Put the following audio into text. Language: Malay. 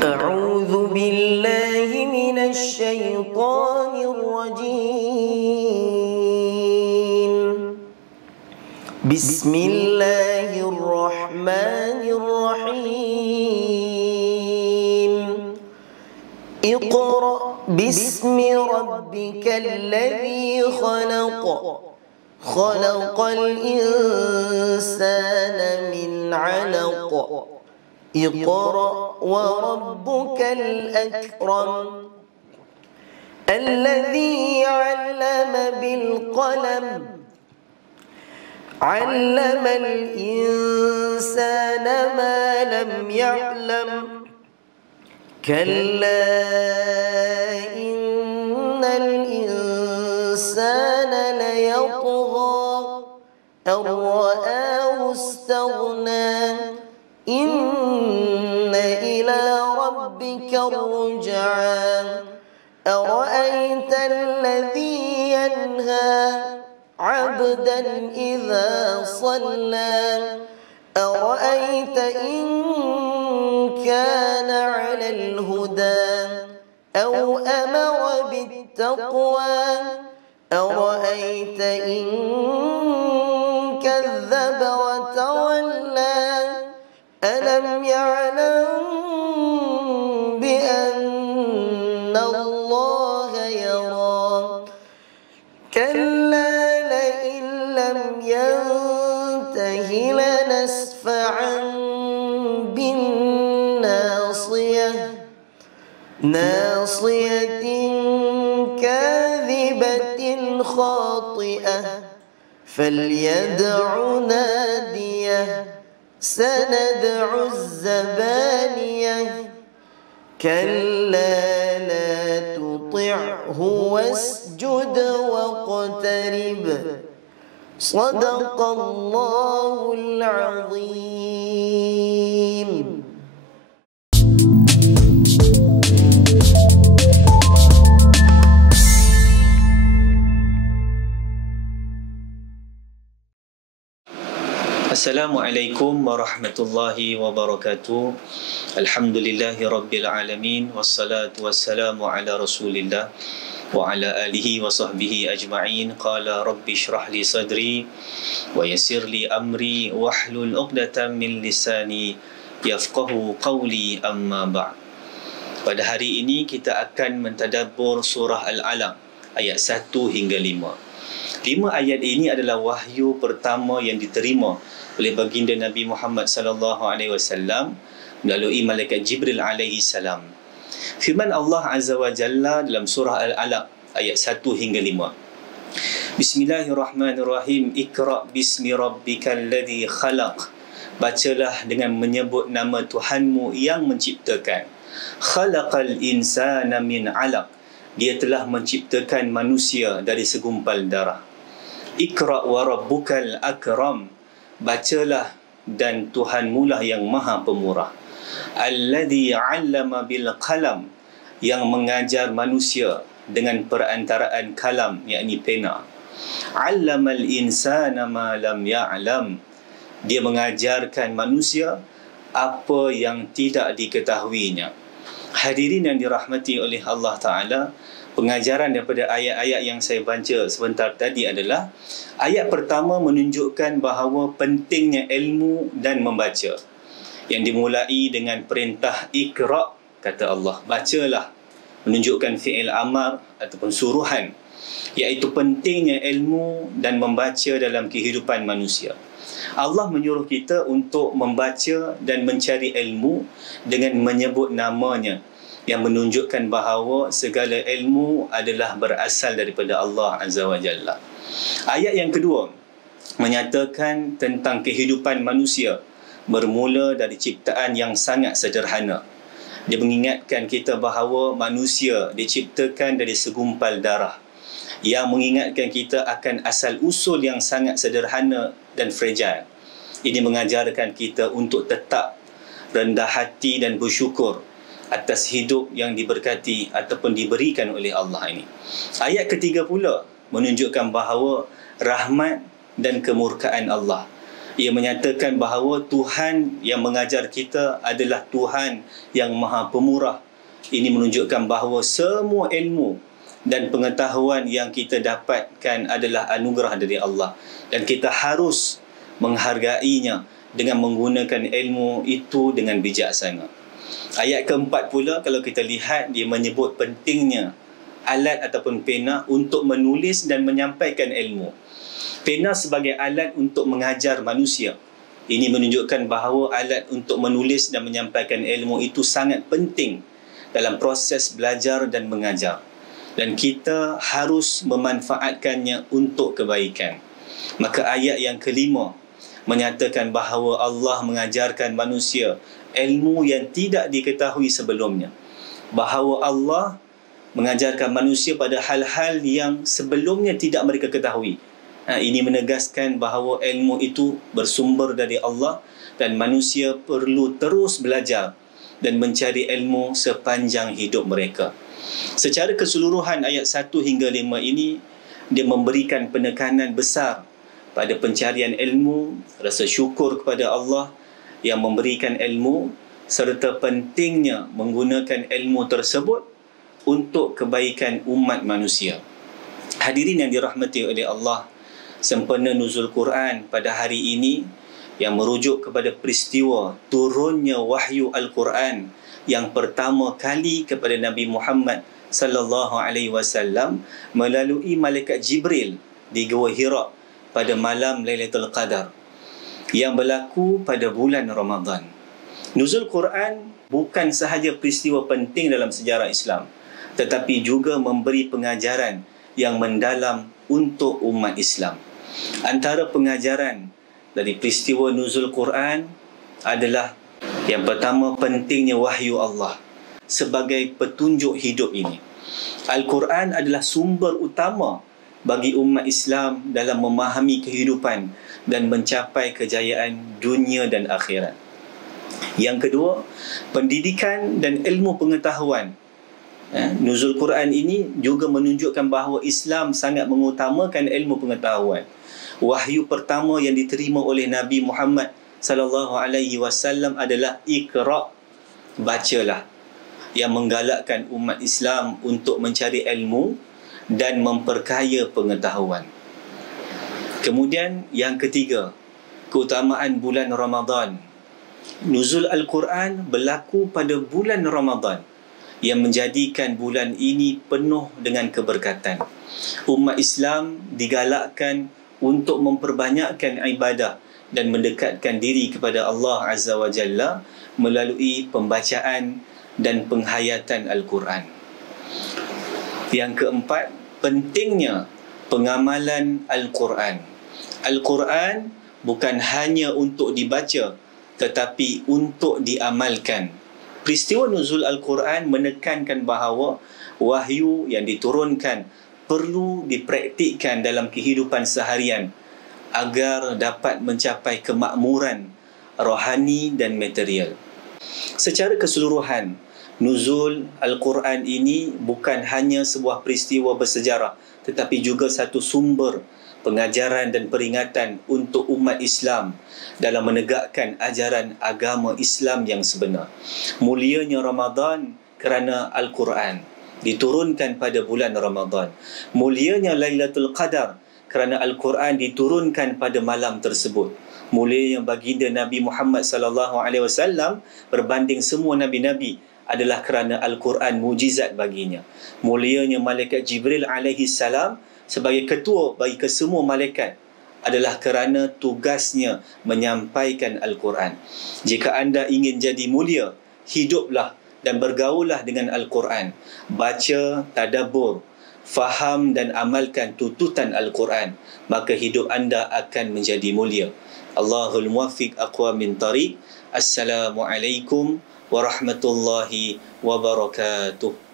أعوذ بالله من الشيطان الرجيم. بسم الله الرحمن الرحيم. اقرأ باسم ربك الذي خلق خلق الإنسان من علق اقرأ وربك الأكرم الذي علم بالقلم علم الإنسان ما لم يعلم كلا إن الإنسان ليطغى أن رآه استغنى إن إلى ربك الرجعى أرأيت الذي ينهى عبدا إذا صلى أرأيت إن كان على الهدى أو أمر بالتقوى أرأيت إن كذب وتولى ألم يعلم بأن الله يرى كلا لئن لم ينته لنسفعا بالناصية ناصية كاذبة خاطئة فليدع ناديه سندع الزبانية كلا لا تطعه واسجد واقترب صدق الله العظيم. Assalamualaikum warahmatullahi wabarakatuh. Alhamdulillahi rabbil alamin. Wassalatu wassalamu ala rasulillah wa ala alihi wa sahbihi ajma'in. Qala rabbi shrah li sadri wa yassir li amri wahlul uqdatan min lisani yafqahu qawli, amma ba'd. Pada hari ini kita akan mentadabbur surah Al-Alaq ayat 1 hingga 5. 5 ayat ini adalah wahyu pertama yang diterima oleh baginda Nabi Muhammad sallallahu alaihi wasallam melalui malaikat Jibril alaihi salam. Firman Allah Azza wa Jalla dalam surah Al-Alaq ayat 1 hingga 5. Bismillahirrahmanirrahim. Iqra bismi rabbikal ladzi khalaq. Bacalah dengan menyebut nama Tuhanmu yang menciptakan. Khalaqal insana min 'alaq. Dia telah menciptakan manusia dari segumpal darah. Iqra wa rabbukal akram. Bacalah dan Tuhanmu lah yang maha pemurah. Alladhi 'allama bil qalam. Yang mengajar manusia dengan perantaraan kalam, yakni pena. 'Allamal insana ma lam ya'lam. Dia mengajarkan manusia apa yang tidak diketahuinya. Hadirin yang dirahmati oleh Allah Ta'ala, pengajaran daripada ayat-ayat yang saya baca sebentar tadi adalah ayat pertama menunjukkan bahawa pentingnya ilmu dan membaca, yang dimulai dengan perintah Iqra, kata Allah, bacalah, menunjukkan fi'il amar ataupun suruhan, iaitu pentingnya ilmu dan membaca dalam kehidupan manusia. Allah menyuruh kita untuk membaca dan mencari ilmu dengan menyebut namanya, yang menunjukkan bahawa segala ilmu adalah berasal daripada Allah Azza wa Jalla. Ayat yang kedua menyatakan tentang kehidupan manusia bermula dari ciptaan yang sangat sederhana. Dia mengingatkan kita bahawa manusia diciptakan dari segumpal darah, yang mengingatkan kita akan asal-usul yang sangat sederhana dan fragile. Ini mengajarkan kita untuk tetap rendah hati dan bersyukur atas hidup yang diberkati ataupun diberikan oleh Allah ini. Ayat ketiga pula menunjukkan bahawa rahmat dan kemurkaan Allah, Ia menyatakan bahawa Tuhan yang mengajar kita adalah Tuhan yang Maha Pemurah. Ini menunjukkan bahawa semua ilmu dan pengetahuan yang kita dapatkan adalah anugerah dari Allah. Dan kita harus menghargainya dengan menggunakan ilmu itu dengan bijaksana. Ayat keempat pula, kalau kita lihat, dia menyebut pentingnya alat ataupun pena untuk menulis dan menyampaikan ilmu. Pena sebagai alat untuk mengajar manusia. Ini menunjukkan bahawa alat untuk menulis dan menyampaikan ilmu itu sangat penting dalam proses belajar dan mengajar. Dan kita harus memanfaatkannya untuk kebaikan. Maka ayat yang kelima menyatakan bahawa Allah mengajarkan manusia ilmu yang tidak diketahui sebelumnya. Bahawa Allah mengajarkan manusia pada hal-hal yang sebelumnya tidak mereka ketahui. Ini menegaskan bahawa ilmu itu bersumber dari Allah dan manusia perlu terus belajar dan mencari ilmu sepanjang hidup mereka. Secara keseluruhan ayat 1 hingga 5 ini, dia memberikan penekanan besar pada pencarian ilmu, rasa syukur kepada Allah yang memberikan ilmu, serta pentingnya menggunakan ilmu tersebut untuk kebaikan umat manusia. Hadirin yang dirahmati oleh Allah, sempena nuzul Quran pada hari ini yang merujuk kepada peristiwa turunnya wahyu Al-Quran yang pertama kali kepada Nabi Muhammad sallallahu alaihi wasallam melalui malaikat Jibril di Gua Hira pada malam Lailatul Qadar yang berlaku pada bulan Ramadan. Nuzul Quran bukan sahaja peristiwa penting dalam sejarah Islam, tetapi juga memberi pengajaran yang mendalam untuk umat Islam. Antara pengajaran dari peristiwa nuzul Quran adalah yang pertama, pentingnya wahyu Allah sebagai petunjuk hidup ini. Al-Quran adalah sumber utama bagi umat Islam dalam memahami kehidupan dan mencapai kejayaan dunia dan akhirat. Yang kedua, pendidikan dan ilmu pengetahuan. Nuzul Quran ini juga menunjukkan bahawa Islam sangat mengutamakan ilmu pengetahuan. Wahyu pertama yang diterima oleh Nabi Muhammad sallallahu alaihi wasallam adalah Iqra, bacalah, yang menggalakkan umat Islam untuk mencari ilmu dan memperkaya pengetahuan. Kemudian yang ketiga, keutamaan bulan Ramadan. Nuzul Al-Quran berlaku pada bulan Ramadan yang menjadikan bulan ini penuh dengan keberkatan. Umat Islam digalakkan untuk memperbanyakkan ibadah dan mendekatkan diri kepada Allah Azza wa Jalla melalui pembacaan dan penghayatan Al-Quran. Yang keempat, pentingnya pengamalan Al-Quran. Al-Quran bukan hanya untuk dibaca, tetapi untuk diamalkan. Peristiwa nuzul Al-Quran menekankan bahawa wahyu yang diturunkan perlu dipraktikkan dalam kehidupan seharian agar dapat mencapai kemakmuran rohani dan material. Secara keseluruhan, nuzul Al-Quran ini bukan hanya sebuah peristiwa bersejarah, tetapi juga satu sumber pengajaran dan peringatan untuk umat Islam dalam menegakkan ajaran agama Islam yang sebenar. Mulianya Ramadan kerana Al-Quran diturunkan pada bulan Ramadan. Mulianya Lailatul Qadar kerana Al-Quran diturunkan pada malam tersebut. Mulianya baginda Nabi Muhammad sallallahu alaihi wasallam berbanding semua nabi-nabi adalah kerana Al-Quran mujizat baginya. Mulianya malaikat Jibril alaihi salam sebagai ketua bagi kesemua malaikat adalah kerana tugasnya menyampaikan Al-Quran. Jika anda ingin jadi mulia, hiduplah dan bergaullah dengan Al-Quran. Baca, tadabbur, faham dan amalkan tuntutan Al-Quran, maka hidup anda akan menjadi mulia. Allahul muwaffiq aqwa min tariq. Assalamualaikum warahmatullahi wabarakatuh.